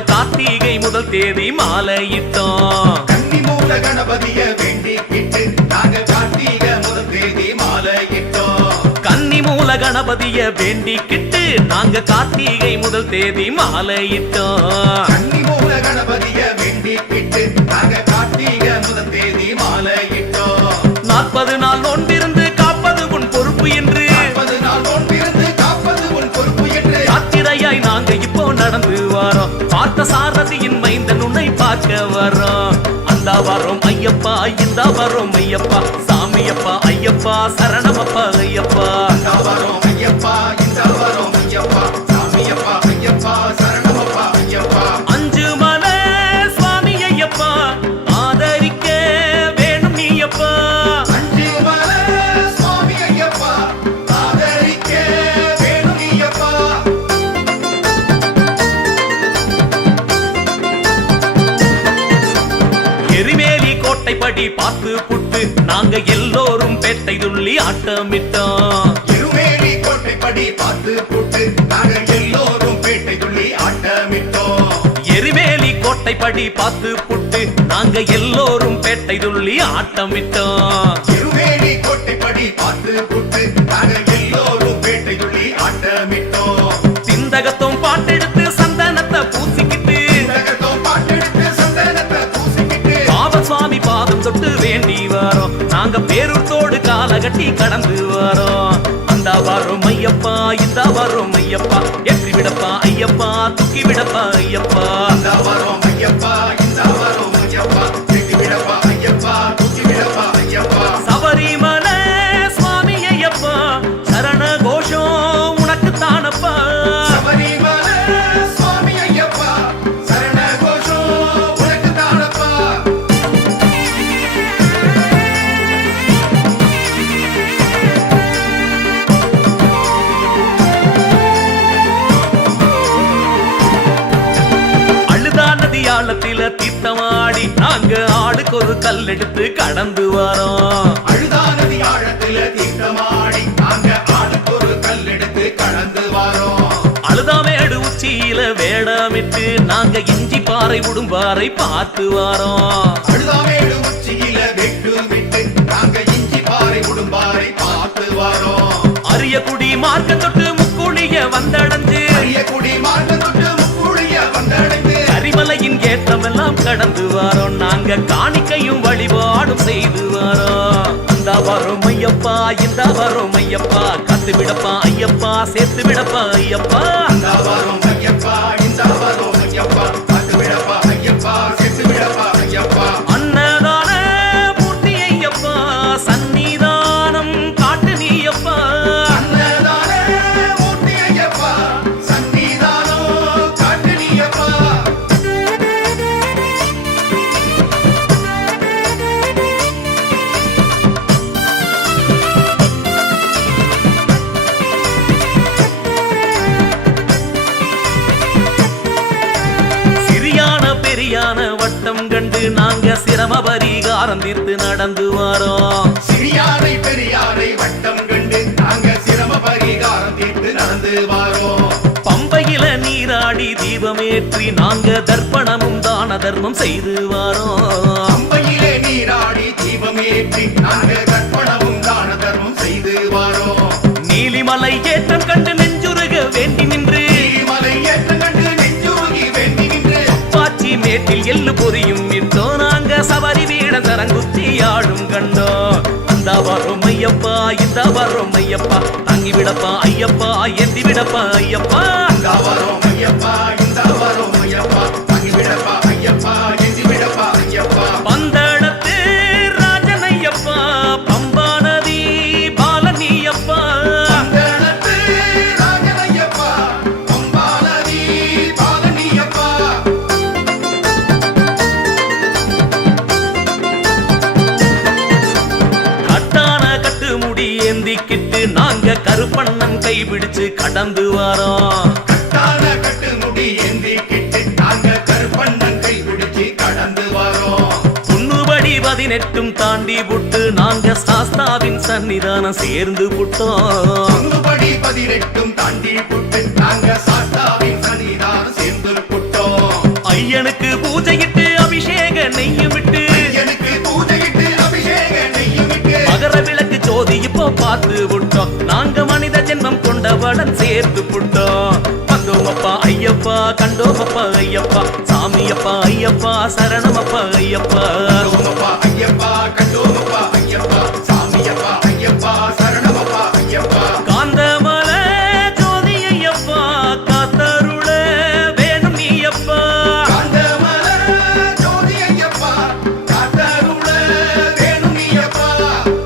நாங்க கார்த்திகை முதல் தேதி மாலையிட்டோம். கன்னிமூல கணபதிய வேண்டிக்கிட்டு நாங்க கார்த்திகை முதல் தேதி மாலையிட்டோம். கன்னிமூல கணபதிய வேண்டிக்கிட்டு நாங்க கார்த்திகை முதல் தேதி மாலையிட்டோம். கன்னிமூல கணபதிய வேண்டிக்கிட்டு நாங்க கார்த்திகை முதல் தேதி மாலையிட்டோம். 40 நாள் நோன்பிருந்து காப்பது உன் பொறுப்பு என்று 40 நாள் நோன்பிருந்து காப்பது உன் பொறுப்பு என்று யாத்திரையாய் நாங்க இப்போ நடந்து வரோம். பார்த்த சாரதியின் மைந்தன் உன்னை பார்க்க வரோம். அந்த வரோம் ஐயப்பா, இந்த வரோம் ஐயப்பா, சாமியப்பா ஐயப்பா, சரணமப்பா ஐயப்பா. அந்த வரோம் ஐயப்பா, இந்த வரோம் ஐயப்பா, சாமியப்பா ஐயப்பா, சரணமப்பா ஐயப்பா. அஞ்சு மலை சுவாமி ஐயப்பா, ஆதரிக்க வேணும் நீயப்பா. அஞ்சு மலை சுவாமி ஐயப்பா, ஆதரிக்க வேணும் நீயப்பா. எரிமேலி கோட்டைப்படி பார்த்து புட்டு நாங்க எல்லோரும் பேட்டை துள்ளி ஆட்டமிட்டோம். இருமேலி கோட்டைப்படி பார்த்து புட்டு நாங்க எல்லோரும் பேட்டை துள்ளி ஆட்டமிட்டோம். எரிமேலி கோட்டைப்படி பார்த்து புட்டு நாங்க எல்லோரும் பேட்டை துள்ளி ஆட்டமிட்டோம். இருமேலி கோட்டைப்படி பார்த்து புட்டு நாங்க எல்லோரும் பேட்டை துள்ளி ஆட்டமிட்டோம். சிந்தகத்தும் பாட்டெடுத்து சந்தனத்தை பூசிக்கிட்டு தகத்தோம் பாட்டெடுத்து சந்தனத்தை பூசிக்கிட்டு பாவசுவாமி பாதம் தொட்டு வேண்டி வரோம். நாங்க பேரூர்த்தோடு காலகட்டி கடந்து வரோம். அந்த வரும் ஐயப்பா, இந்த வரும் ஐயப்பா, ஏற்றி விடப்பா ஐயப்பா, தூக்கி விடப்பா ஐயப்பா. அந்த வரோம் ஐயப்பா, இந்த வரோம் ஐயப்பா, வெட்டி விடப்பா ஐயப்பா, தூக்கி விடப்பா ஐயப்பா. சபரிமலை சுவாமி ஐயப்பா, சரண கோஷம் உனக்கு தானப்பா. சபரிமலை சுவாமி ஐயப்பா, சரண கோஷம் உனக்கு தானப்பா. அழுதா நதி ஆழத்தில தீர்த்தமாடி நாங்க ஆளுக்கு ஒரு கல் எடுத்து கடந்து வரோம். அழுதா நதி ஆழத்துல தீர்த்தமாடி நாங்க ஆளுக்கு ஒரு கல் எடுத்து கடந்து வாரோம். அழுதாமேடு உச்சியில வேடமிட்டு நாங்க இஞ்சி பாறை உடும்பாறை பார்த்து வரோம். அழுதாமேடு உச்சியில வெட்டு விட்டு நாங்க இஞ்சி பாறை உடும்பாறை பார்த்து வாரோம். அரியக்குடி மார்க்க தொட்டு முக்குழிய வந்தடைஞ்சு அரியக்குடி மார்க்கம் தொட்டு முக்குழிய வந்தடைந்து கரிமலையின் ஏற்றமெல்லாம் கடந்து வரோம். நாங்க காணிக்கையும் வழிபாடும் செய்து வரோம். அந்த வரும் ஐயப்பா, இந்த வரும் ஐயப்பா, கத்து விடப்பா ஐயப்பா, சேர்த்து விடப்பா ஐயப்பா. அந்த வரோம் ஐயப்பா, இந்த வரோம் ஐயப்பா, பார்த்து விடப்பா ஐயப்பா, சேர்த்து விடப்பா ஐயப்பா. அன்னதான மூர்த்தி ஐயப்பா, சன்னிதானம் காட்டு நீயப்பா. அன்னதான மூர்த்தி ஐயப்பா, சன்னிதானம் காட்டு நீயப்பா. சிறியான பெரியான வட்டம் கண்டு நாங்க சிரம பரிகாரம் தீர்த்து நடந்து வரோம். சிறியாரை பெரியாரை வட்டம் கண்டு நாங்க சிரம பரிகாரம் தீர்த்து நடந்து வாரோம். பம்பையில நீராடி தீபமேற்றி நாங்க தர்ப்பணமும் தான தர்மம் செய்து வரோம். அம்பையிலே நீராடி தீபமேற்றி நாங்க கற்பணமும் தான தர்மம் செய்து வாரோம். நீலிமலை ஏற்றம் கண்டு நெஞ்சுருக வேண்டி நின்று மலை ஏற்றம் கண்டு நெஞ்சுருகி வேண்டி நின்று பாச்சி மேட்டில் எள்ளு பொரியும் இட்டோ நாங்க சபரி வீட சரங்குத்தி ஆடும் கண்டோம். அந்த வரும் ஐயப்பா, இந்த வரும் ஐயப்பா, தாங்கி விடப்பா ஐயப்பா, ஏந்தி விடப்பா ஐயப்பா. அந்த வரோம் ஐயப்பா, இந்த வரோம் ஐயப்பா, தங்கி விடப்பா ஐயப்பா, எஞ்சி விடப்பா ஐயப்பா. பந்தளத்து ராஜன் ஐயப்பா, பம்பா நதி பாலனியப்பா. பந்தளத்து ராஜன் ஐயப்பா, பம்பா நதி பாலனியப்பா. கட்டான கட்டு முடி ஏந்திக்கிட்டு நாங்க கருப்பண்ணன் கை பிடிச்சு கடந்து வரோம். கட்டான கட்டு முடி ஏந்திக்கிட்டு நாங்க கருப்பண்ணன் கை பிடிச்சு கடந்து வாரோம். 18 தாண்டி புட்டு நாங்க சாஸ்தாவின் சன்னிதானம் சேர்ந்து புட்டோம். 18 தாண்டி புட்டு நாங்க சாஸ்தாவின் சன்னிதானம் சேர்ந்து புட்டோம். ஐயனுக்கு பூஜையிட்டு அபிஷேக நெய்யும் விட்டு எனக்கு பூஜையிட்டு அபிஷேக நெய்யும் விட்டு மகர விளக்கு ஜோதி இப்போ பார்த்து விட்டோம் நாங்க மனித ஜென்மம் கொண்டவடன் சேர்த்து புட்டோம் வந்தோமப்பா ஐயப்பா கண்டோமப்பா ஐயப்பா சாமியப்பா ஐயப்பா சரணமப்பா ஐயப்பா ஓமப்பா ஐயப்பா கண்டோமப்பா ஐயப்பா சாமியப்பா ஐயப்பா சரணமப்பா ஐயப்பா காந்தமல ஜோதி ஐயப்பா காத்தருள வேணும் நீயப்பா காந்தமல ஜோதி ஐயப்பா காத்தருள வேணும் நீயப்பா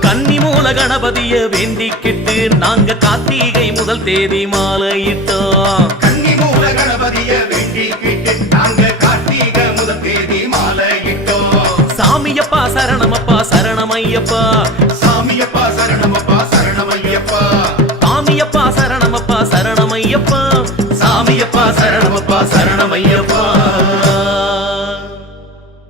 கன்னி மூல கணபதிய வேண்டிக்கிட்டு நாங்க கார்த்திகை முதல் தேதி மாலையிட்டோம் கன்னி மூல கணபதிய வேண்டிக்கிட்டு நாங்க கார்த்திகை முதல் தேதி மாலையிட்டோம் சாமியப்பா சரணமப்பா சரணமையப்பா சாமியப்பா சரணமப்பா சரணமையப்பா சாமியப்பா சரணமப்பா சரணமையப்பா சாமியப்பா சரணமப்பா சரணமையப்பா